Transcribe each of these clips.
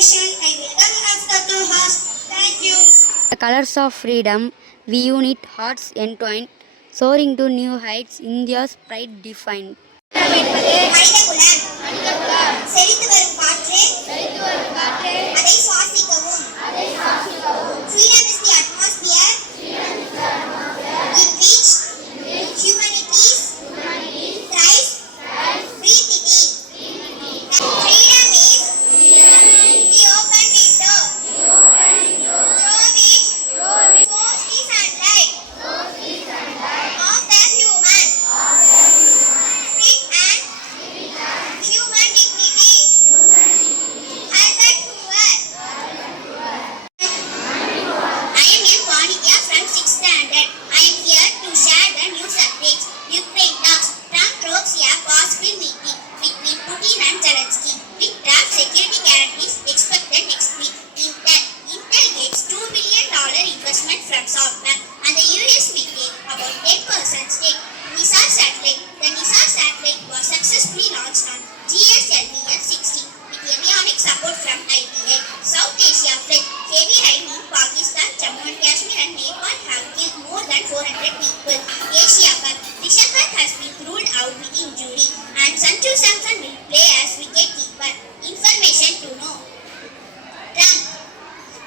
presentation, I welcome as the two hosts. Thank you. The colors of freedom, we unite hearts entwined, soaring to new heights, India's pride defined. மனிதகுலம் செழித்து வரும் காற்றே அதை சுவாசிக்கவும். Freedom is the atmosphere in which humanities thrive. Breathe it in. Freedom is the open window through which flows the sunlight of the human spirit and human dignity. Albert Hoover. I am M. Vanitya from 6th standard. I am here to share the news updates. Ukraine talks. Trump ropes a possible meeting between Putin and Zelensky. With draft security guarantees expected next week. Intel gets $2 billion investment from SoftBank and the US will take about 10% stake. NISA satellite. The NISA satellite was successfully launched on GSLV F-16 with avionics support from IBI. South Asia flood. Heavy rain in Pakistan, Jammu and Kashmir and Nepal have killed more than 400 people. Asia Cup. Rishabh Pant has been ruled out with injury and Sanju Samson will play as wicket-keeper. Information to know. Trump,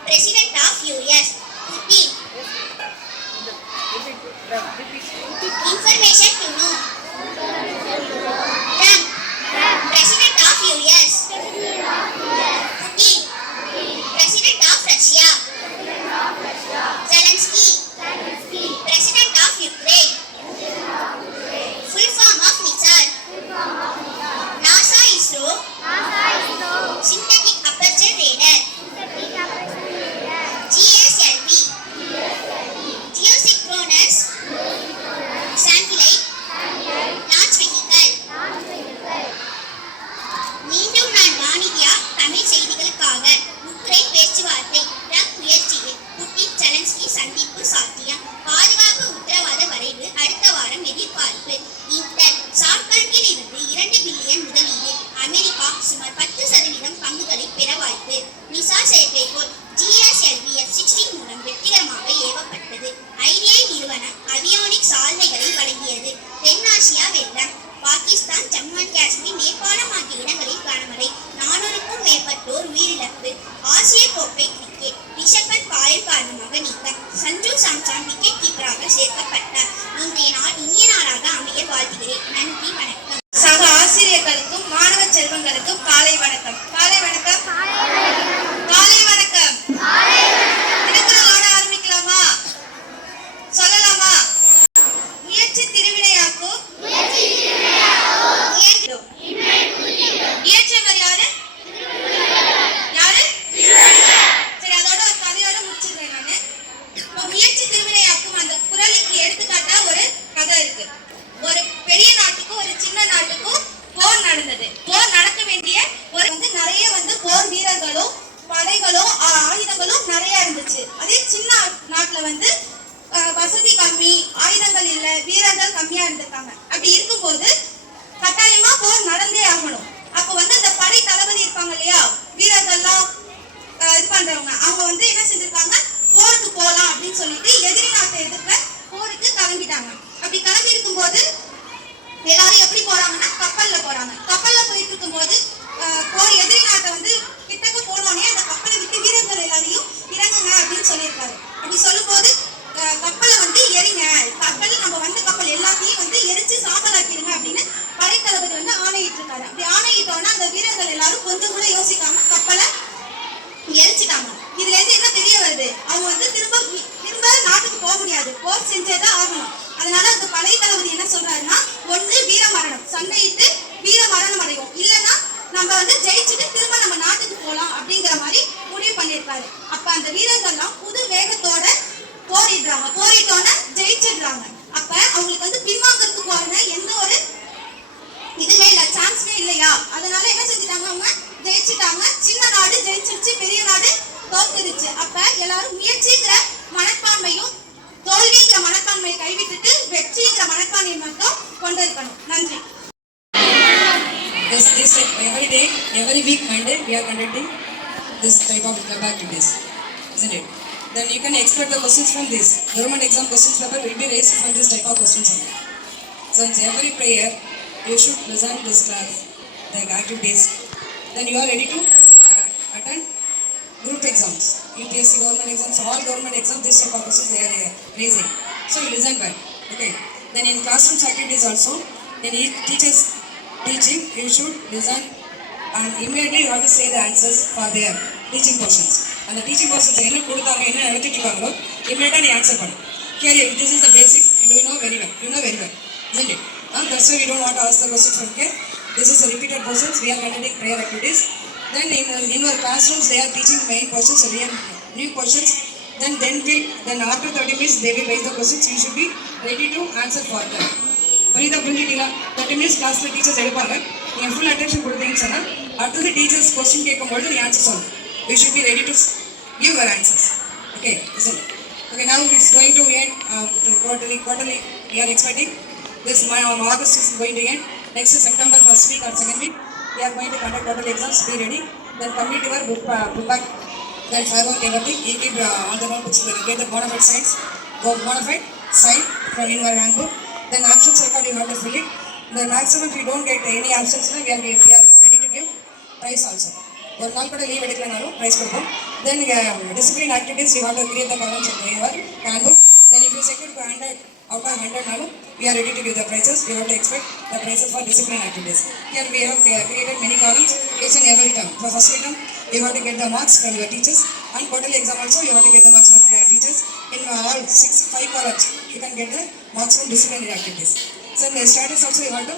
President of US. Putin. Information to know. Trump, President of US. Putin, President of Russia. Zelensky, President of Ukraine. Full form of missile. NASA ISRO. Synthetic aperture radar. GSLV. Geosynchronous satellite launch vehicle. மீண்டும் நான் வானிதியா தமிழ் செய்திகளுக்காக. உக்ரைன் பேச்சுவார்த்தை. ட்ரம்ப் முயற்சியில் Putin Zelensky சந்திப்பு சாத்தியம். பாதுகாப்பு உத்தரவாத வரைவு அடுத்த வாரம் எதிர்பார்ப்பு. இன்டெல் சாப்ட்பேங்கில் இருந்து 2 பில்லியன் முதலீடு. அமெரிக்கா சுமார் 10% பங்குகளை பெற வாய்ப்பு. நிசா செயற்கைக்கோள் GSLV F-16 மூலம் வெற்றிகரமாக ஏவப்பட்டது. ஐடிஐ நிறுவனம் அவியோனிக் சால்வைகளை வழங்கியது. தென்னாசியா வெள்ளம். பாகிஸ்தான், ஜம்மு அண்ட் காஷ்மீர், நேபாளம் ஆகிய இடங்களில் கனமழை. 400க்கும் மேற்பட்டோர் உயிரிழப்பு. ஆசிய கோப்பை கிரிக்கெட். ரிஷப் பந்த் காயம் காரணமாக நீக்கம். சஞ்சு சாம்சன் விக்கெட் கீப்பராக சேர்க்கப்பட்டார். இன்றைய நாள் இனிய நாளாக அமைய வாழ்த்துகிறேன். நன்றி, வணக்கம். சக ஆசிரியர்களுக்கும் மாணவ செல்வங்களுக்கும் காலை வணக்கம். காலை வணக்கம். காலை வணக்கம். திருக்குறளோட ஆரம்பிக்கலாமா? சொல்லலாமா? முயற்சி திருவினையாக்கும். இயற்றியவர் யாரு? யாரு? சரி, அதோட ஒரு கதையோட முடிச்சிடுறேன் நானு. இப்போ முயற்சி திருவினையாக்கும் அந்த குறளுக்கு எடுத்துக்காட்டா ஒரு கதை இருக்கு. ஒரு பெரிய நாட்டுக்கும் ஒரு சின்ன நாட்டுக்கும் போர் நடந்தது. போர் நடக்க வேண்டிய ஒரு நிறைய போர் வீரர்களும் படைகளும் ஆயுதங்களும் நிறைய இருந்துச்சு. அதே சின்ன நாட்டுல வசதி கம்மி, ஆயுதங்கள் இல்ல, வீரர்கள் கம்மியா இருந்திருக்காங்க. அப்படி இருக்கும்போது கட்டாயமா போர் நடந்தே ஆகணும். அப்ப இந்த படை தளபதி இருப்பாங்க இல்லையா, வீரர்கள்லாம் இது பண்றவங்க, அவங்க என்ன செஞ்சிருக்காங்க, போருக்கு போலாம் அப்படின்னு சொல்லிட்டு எதிரி நாட்டை எதிர்க்க போருக்கு கிளம்பிட்டாங்க. அப்படி கிளம்பி இருக்கும்போது எல்லாரும் எப்படி போறாங்கன்னா கப்பல்ல போறாங்க. கப்பல்ல போயிட்டு இருக்கும்போது போர் எதிரி நாட்டை கிட்டக்க போனோடனே அந்த கப்பலை விட்டு வீரர்கள் எல்லாரையும் இறங்குங்க அப்படின்னு சொல்லியிருக்காரு. அப்படி சொல்லும் போது கப்பலை எரிங்க, கப்பல் நம்ம கப்பல் எல்லாத்தையும் எரிச்சு சாம்பலாக்கிடுங்க அப்படின்னு படைத்தளபதி ஆணையிட்டு இருக்காரு. அப்படி ஆணையிட்டோன்னா அந்த வீரர்கள் எல்லாரும் கொஞ்சம் கூட யோசிக்காம கப்பலை எரிச்சிட்டாங்க. இதுல இருந்து என்ன தெரிய வருது, அவங்க திரும்ப நாட்டுக்கு போக முடியாது, போர் செஞ்சேதான் ஆகணும். அதனால அந்த படை தளபதி என்ன சொல்றாருன்னா, ஒண்ணு வீர மரணம், சண்டையிட்டு வீர மரணம் அடையும், இல்லைன்னா நம்ம ஜெயிச்சுட்டு திரும்ப நம்ம நாட்டுக்கு போலாம் அப்படிங்கிற மாதிரி முடிவு பண்ணிருக்காரு. அப்ப அந்த வீரர்கள்லாம் புது வேகத்தோட போரிடுறாங்க. போரிட்டோன்னா ஜெயிச்சிடுறாங்க. அப்ப அவங்களுக்கு பின்வாங்கறதுக்கு போறதுனா எந்த ஒரு இதுவே இல்ல, சான்ஸ்மே இல்லையா. அதனால என்ன செஞ்சுட்டாங்க, அவங்க ஜெயிச்சுட்டாங்க. சின்ன நாடு ஜெயிச்சிருச்சு, பெரிய நாடு தோத்துருச்சு. அப்ப எல்லாரும் முயற்சிங்கிற மனப்பான்மையும் தோல்விங்கிற மனப்பான்மையை கைவிட்டுட்டு வெற்றிங்கிற மனப்பான்மையை மட்டும் கொண்டு இருக்கணும். நன்றி. This every day, every week Monday we are conducting this type of club activities, isn't it? Then you can expect the questions from this. Government exam questions paper will be raised from this type of questions only. So in every prayer, you should listen this class, the activities. Then you are ready to attend group exams, UPSC government exams, all government exams, this type of questions they are raising. So you listen well. Okay. Then in classrooms activities also, in each teacher's teaching, you should listen and immediately you have to say the answers for their teaching portions. And the teaching portions என்ன கொடுத்தாங்க என்ன நடத்திட்டு இருக்காங்களோ immediately நீ ஆன்சர் பண்ணு. Clearly, this is the basic. You know very well. You know very well, isn't it? That's why we don't want to ask the question from here. This is a repeated portions. We are conducting prayer activities. Then in our classrooms, they are teaching main portions, new portions. Then after 30 minutes, they will raise the questions. You should be ready to answer for them. புரிஞ்சுட்டீங்களா? 30 minutes கிளாஸ்ல டீச்சர்ஸ் எடுப்பாங்க. நீங்க full attention கொடுத்தீங்கன்னு சொன்னா அடுத்தது teachers question கேட்கும்போது நீ ஆன்சர் சொல்லணும். You should be ready to give your answers. Okay, listen. Okay, now it's going to end. Quarterly. We are expecting this. August is going to end. Next September first week or second week, we are going to conduct quarterly exams. Be ready. Then complete your book back. Then farewell everything. You keep all the notebooks. Get the bona fide signs. Bona fide sign from in your handbook. Then absence record you have to fill it. The maximum if you don't get any absence, we are ready to give prize also. ஒரு நாள் கூட லீவ் எடுக்கலனாலும் prize கொடுப்போம். Then discipline activities you have to create the columns in your handbook. Then if you secure 100 out of 100 நாலும் we are ready to give the prizes. You have to expect the prizes for discipline activities. Here we have created many columns each and every term. For first term you have to get the marks from your teachers, and quarterly exam also you have to get the marks from your teachers. In all 5 columns you can get the marks from disciplinary activities. So in the status also you have to